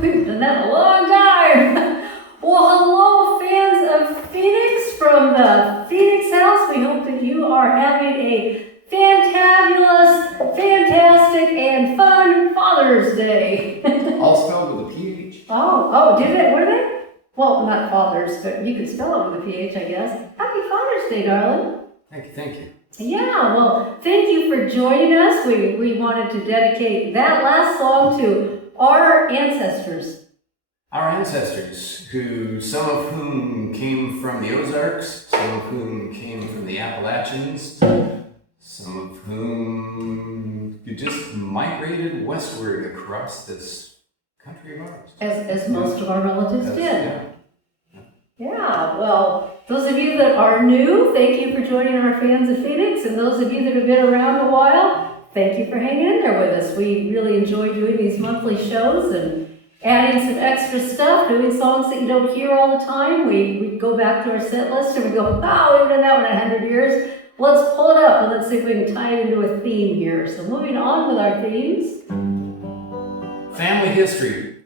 We've done that a long time. Well, hello, fans of Phoenix from the Phoenix House. We hope that you are having a fantabulous, fantastic, and fun Father's Day. All spelled with a PH. Oh, did it? Were they? Well, not fathers, but you can spell it with a PH, I guess. Happy Father's Day, darling. Thank you. Yeah, well, thank you for joining us. We wanted to dedicate that last song to our ancestors. Our ancestors, some of whom came from the Ozarks, some of whom came from the Appalachians, some of whom just migrated westward across this country of ours. As most of our relatives did. Yeah. Yeah, well, those of you that are new, thank you for joining our fans of Phoenix, and those of you that have been around a while, thank you for hanging in there with us. We really enjoy doing these monthly shows and adding some extra stuff, doing songs that you don't hear all the time. We go back to our set list and we go, wow, we haven't done that one in 100 years. Let's pull it up and let's see if we can tie it into a theme here. So moving on with our themes. Family history.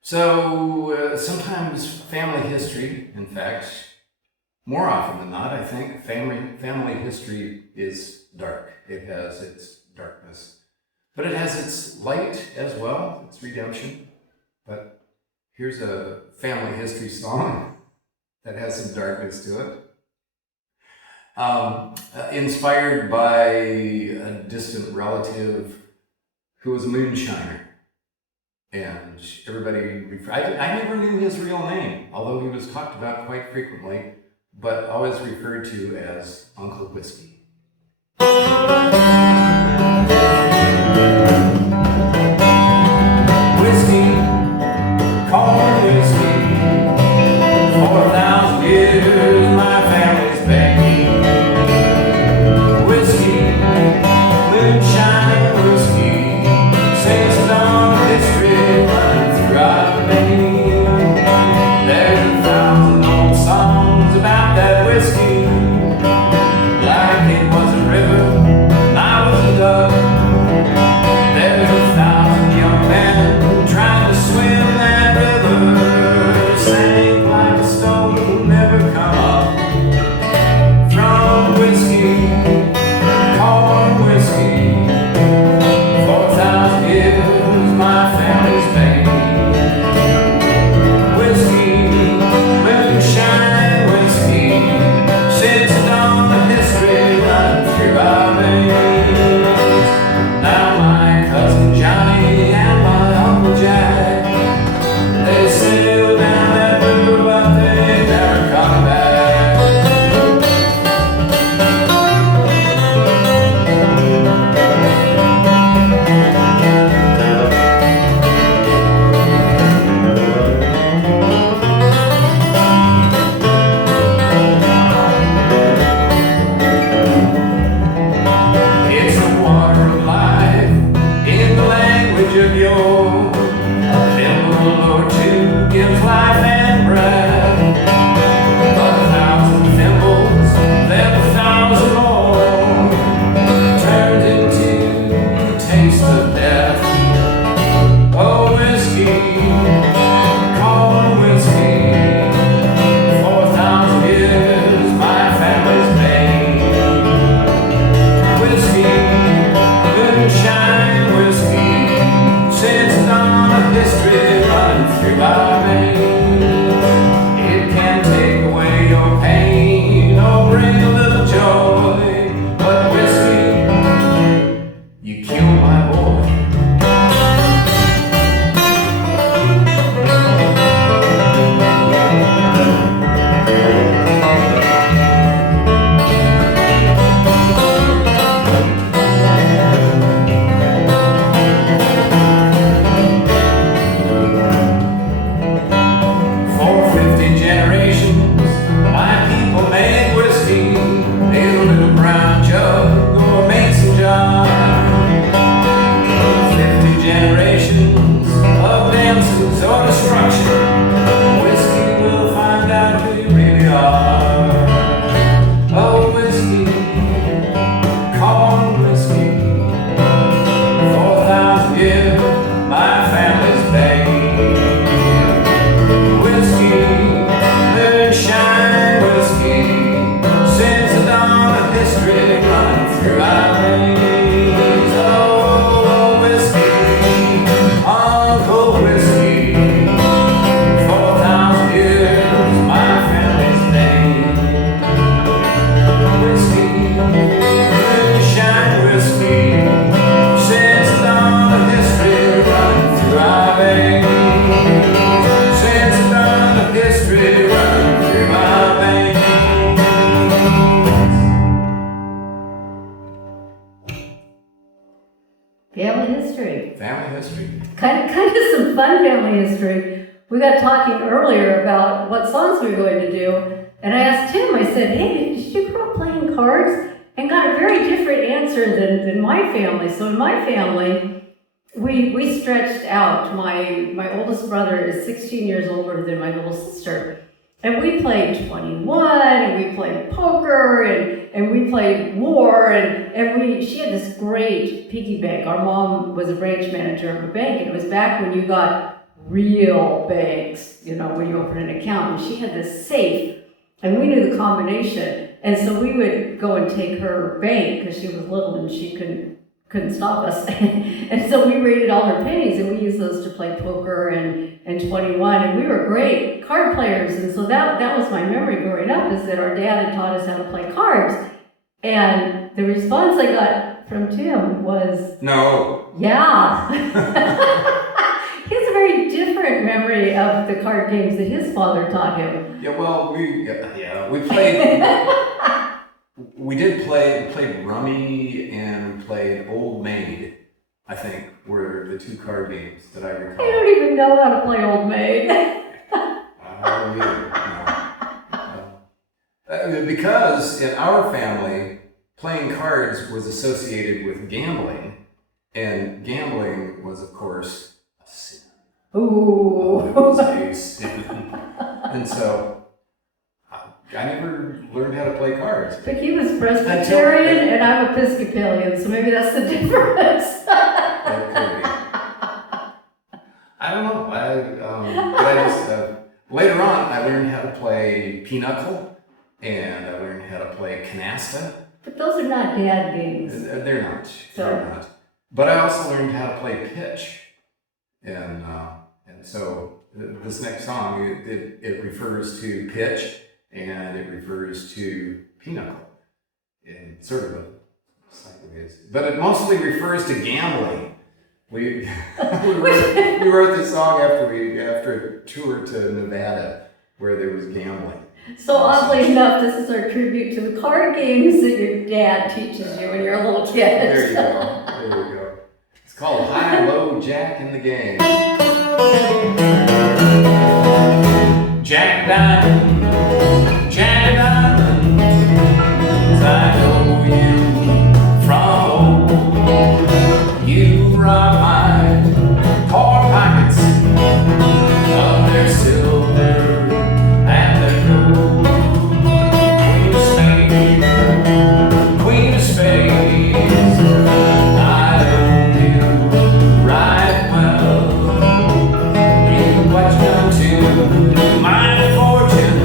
So sometimes family history, in fact, more often than not, I think family history is dark. It has its darkness, but it has its light as well, its redemption. But here's a family history song that has some darkness to it. Inspired by a distant relative who was a moonshiner. And everybody, I never knew his real name, although he was talked about quite frequently, but always referred to as Uncle Whiskey. Whiskey, corn whiskey, 4,000 years my family's been. Whiskey, moonshine whiskey, since the dawn of history running through our veins. There's 1,000 old songs about that whiskey, like it was a river and I was a duck. There's 1,000 young men trying to swim that river, sank like a stone, never come up. From whiskey, corn whiskey, 4,000 years my family's been. Whiskey, moonshine whiskey, since the dawn of history running through our veins. Now my cousin Johnny and my Uncle Jack, they sail down that river but they never come back. It's the water of life in the language of your thimble or two gives life and breath. But 1,000 thimbles, then 1,000 more, turns into the taste of death. Oh, whiskey, corn whiskey, 4,000 years my family's been. Whiskey, moonshine whiskey, since the dawn of history running through our veins. It can take away your pain or bring a little joy, but whiskey, you kill my boy. For 50 generations, my people made whiskey in a little brown jug or a mason jar. 50 generations of dances or destruction, whiskey will find out who you really are. Oh, whiskey, corn whiskey, 4,000 years my family's been. Whiskey, moonshine whiskey, since the dawn of history running through our veins. Oh, whiskey, Uncle Whiskey, 4,000 years my family's name. Whiskey, moonshine whiskey, since the dawn of history running through our veins. Since the dawn of history running through my veins. Family history. Family history. Kind of some fun family history. We got talking earlier about what songs we were going to do, and I asked Tim, I said, hey, did you grow up playing cards? And got a very different answer than my family. So in my family, we stretched out. My oldest brother is 16 years older than my little sister. And we played 21, and we played poker, and we played war, and she had this great piggy bank. Our mom was a branch manager of a bank, and it was back when you got real banks, when you opened an account. And she had this safe and we knew the combination. And so we would go and take her bank because she was little and she couldn't stop us. And so we rated all her pennies and we used those to play poker and 21. And we were great card players. And so that was my memory growing up, is that our dad had taught us how to play cards. And the response I got from Tim was, No. yeah. He has a very different memory of the card games that his father taught him. Yeah, well, we played Rummy and we played Old Maid, I think, were the two card games that I recall. I don't even know how to play Old Maid. I don't either, no. Because in our family, playing cards was associated with gambling, and gambling was, of course, a sin. Ooh. It was a sin. And so, I never learned how to play cards. But he was Presbyterian and I'm Episcopalian, so maybe that's the difference. That could be. I don't know. But I just, later on, I learned how to play pinochle, and I learned how to play canasta. But those are not dad games. They're not. So. They're not. But I also learned how to play pitch. And so this next song, it refers to pitch, and it refers to pinochle in sort of a slightly ways. But it mostly refers to gambling. We wrote this song after a tour to Nevada where there was gambling. So oddly enough, this is our tribute to the card games that your dad teaches you when you're a little kid. There you go. There you go. It's called High Low Jack in the Game. Jack Diamond, Jack Diamond, I know you from old. You rob my poor pockets of their silver and their gold. Queen of Spades, I own you right well. You watch down to my fortune.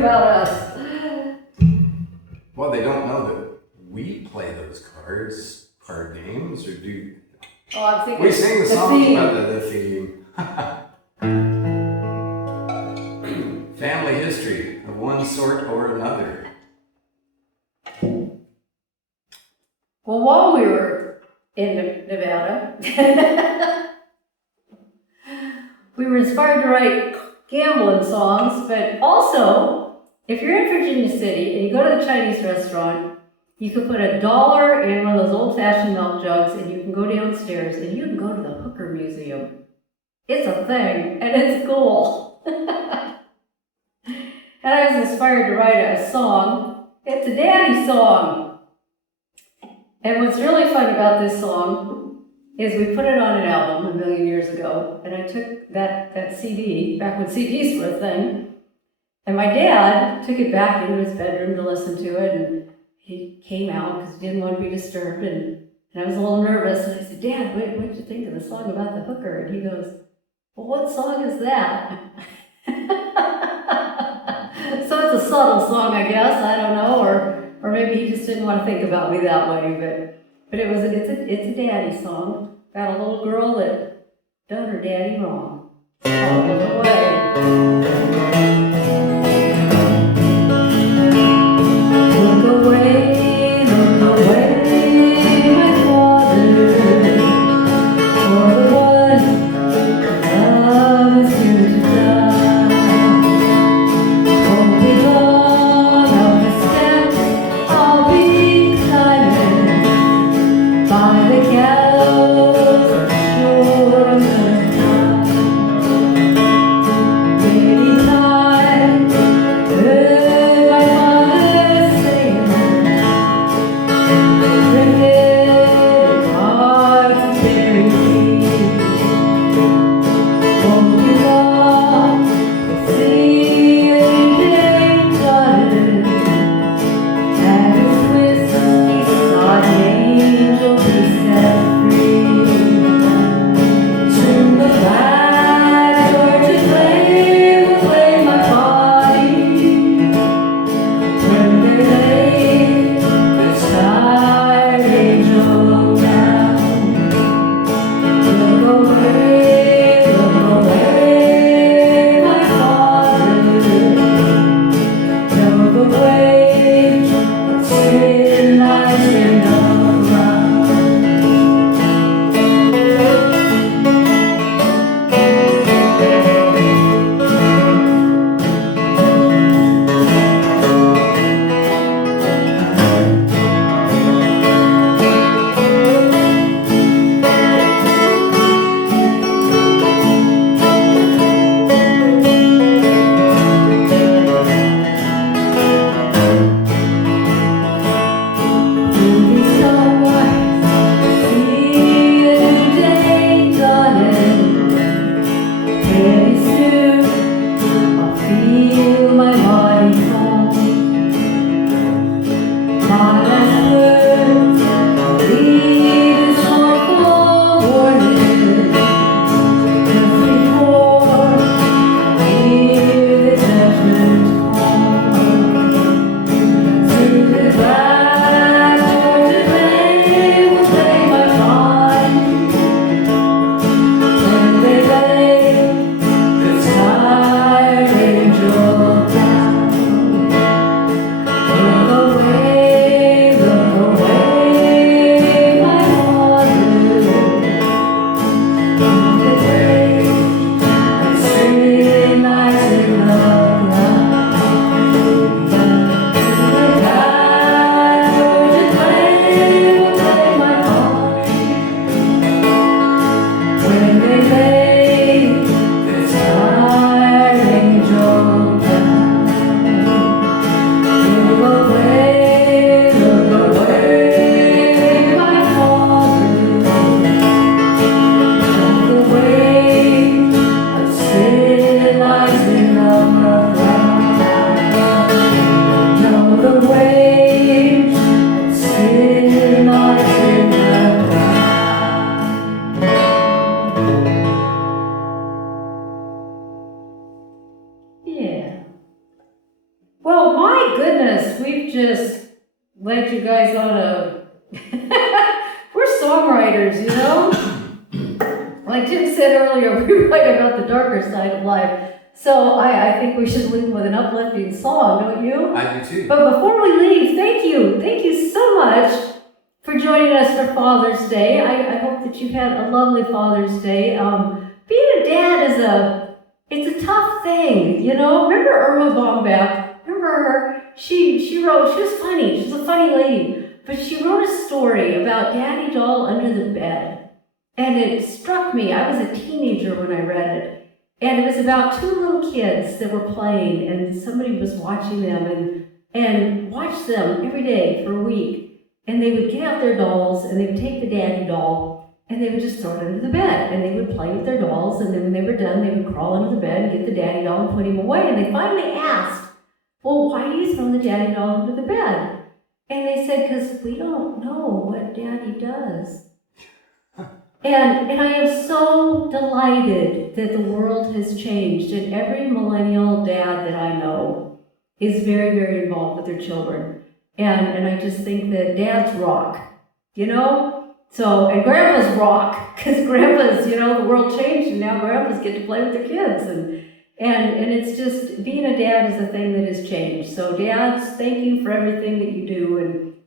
about us? Well, they don't know that we play those cards, card games, or do. Oh, I'm thinking We sing the songs theme. about the theme. Family history of one sort or another. Well, while we were in Nevada, we were inspired to write gambling songs, but also, if you're in Virginia City and you go to the Chinese restaurant, you can put $1 in one of those old-fashioned milk jugs and you can go downstairs and you can go to the Hooker Museum. It's a thing, and it's cool. And I was inspired to write a song. It's a daddy song. And what's really fun about this song is we put it on an album a million years ago, and I took that CD, back when CDs were a thing, and my dad took it back into his bedroom to listen to it, and he came out because he didn't want to be disturbed, and I was a little nervous, and I said, Dad, what did you think of the song about the hooker? And he goes, well, what song is that? So it's a subtle song, I guess, I don't know, or maybe he just didn't want to think about me that way, but it's a daddy song about a little girl that done her daddy wrong. All the way. Look away, my father, for the one loves you to die. Won't be long up the steps, I'll be climbing by the gallows, sure I'm gonna die. Many times my goodness, we've just led you guys on a... We're songwriters, you know? Like Tim said earlier, we write about the darker side of life. So I think we should leave with an uplifting song, don't you? I do too. But before we leave, thank you so much for joining us for Father's Day. I hope that you had a lovely Father's Day. Being a dad it's a tough thing, you know? Remember Irma Bombeck? Remember her? She was funny, she's a funny lady, but she wrote a story about Daddy Doll under the bed. And it struck me, I was a teenager when I read it. And it was about two little kids that were playing, and somebody was watching them and watched them every day for a week. And they would get out their dolls, and they would take the daddy doll, and they would just throw it under the bed. And they would play with their dolls, and then when they were done, they would crawl under the bed and get the daddy doll and put him away. And they finally asked, well, why do you throw the daddy doll under the bed? And they said, because we don't know what daddy does. And I am so delighted that the world has changed, and every millennial dad that I know is very, very involved with their children. And I just think that dads rock, you know? So, and grandpas rock, because grandpas, you know, the world changed, and now grandpas get to play with their kids. And it's just, being a dad is a thing that has changed. So dads, thank you for everything that you do,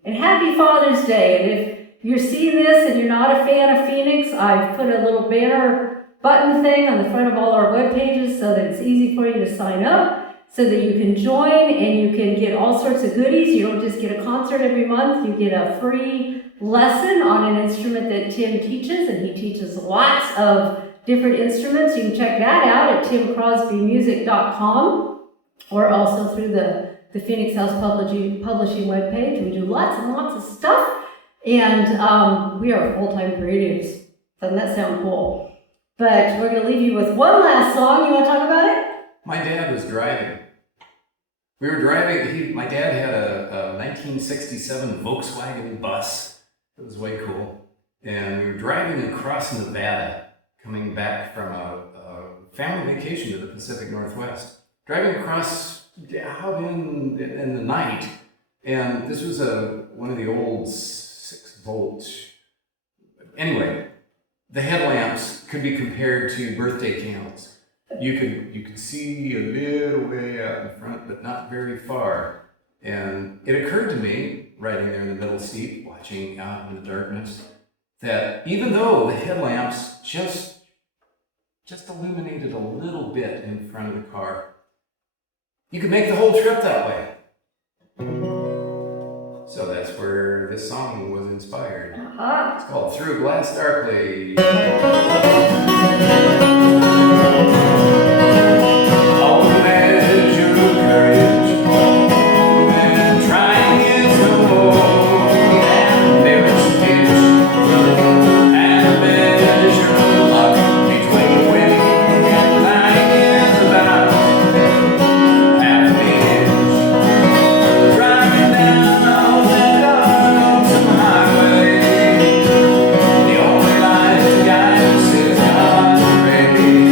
and happy Father's Day. And if you're seeing this and you're not a fan of Phoenix, I've put a little banner button thing on the front of all our web pages so that it's easy for you to sign up, so that you can join and you can get all sorts of goodies. You don't just get a concert every month, you get a free lesson on an instrument that Tim teaches, and he teaches lots of different instruments. You can check that out at timcrosbymusic.com, or also through the Phoenix House Publishing webpage. We do lots and lots of stuff. And we are full-time creatives. Doesn't that sound cool? But we're going to leave you with one last song. You want to talk about it? My dad was driving. We were driving. My dad had a 1967 Volkswagen bus. It was way cool. And we were driving across Nevada, coming back from a family vacation to the Pacific Northwest. Driving across out in the night. And this was one of the old 6-volt. Anyway, the headlamps could be compared to birthday candles. You could see a little way out in front, but not very far. And it occurred to me, riding there in the middle seat, watching out in the darkness, that even though the headlamps just illuminated a little bit in front of the car, you could make the whole trip that way. So that's where this song was inspired. It's called Through a Glass Darkly. All the measure of courage, and trying is no more than nearest pitch, and a measure of luck between winning and lying is about half an inch. Driving down on that lonesome highway, the only light to guide us is God's ready.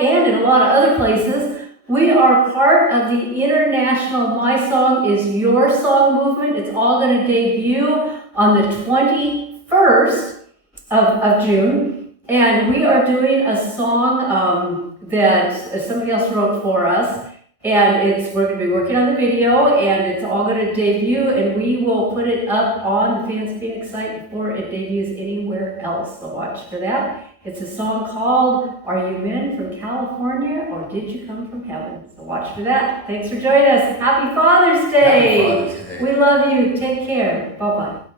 website and in a lot of other places. We are part of the international My Song Is Your Song movement. It's all going to debut on the 21st of June. And we are doing a song that somebody else wrote for us. And we're going to be working on the video, and it's all going to debut, and we will put it up on the Fans Phoenix site before it debuts anywhere else. So watch for that. It's a song called Are You Men from California or Did You Come from Heaven? So watch for that. Thanks for joining us. Happy Father's Day. Happy Father's Day. We love you. Take care. Bye-bye.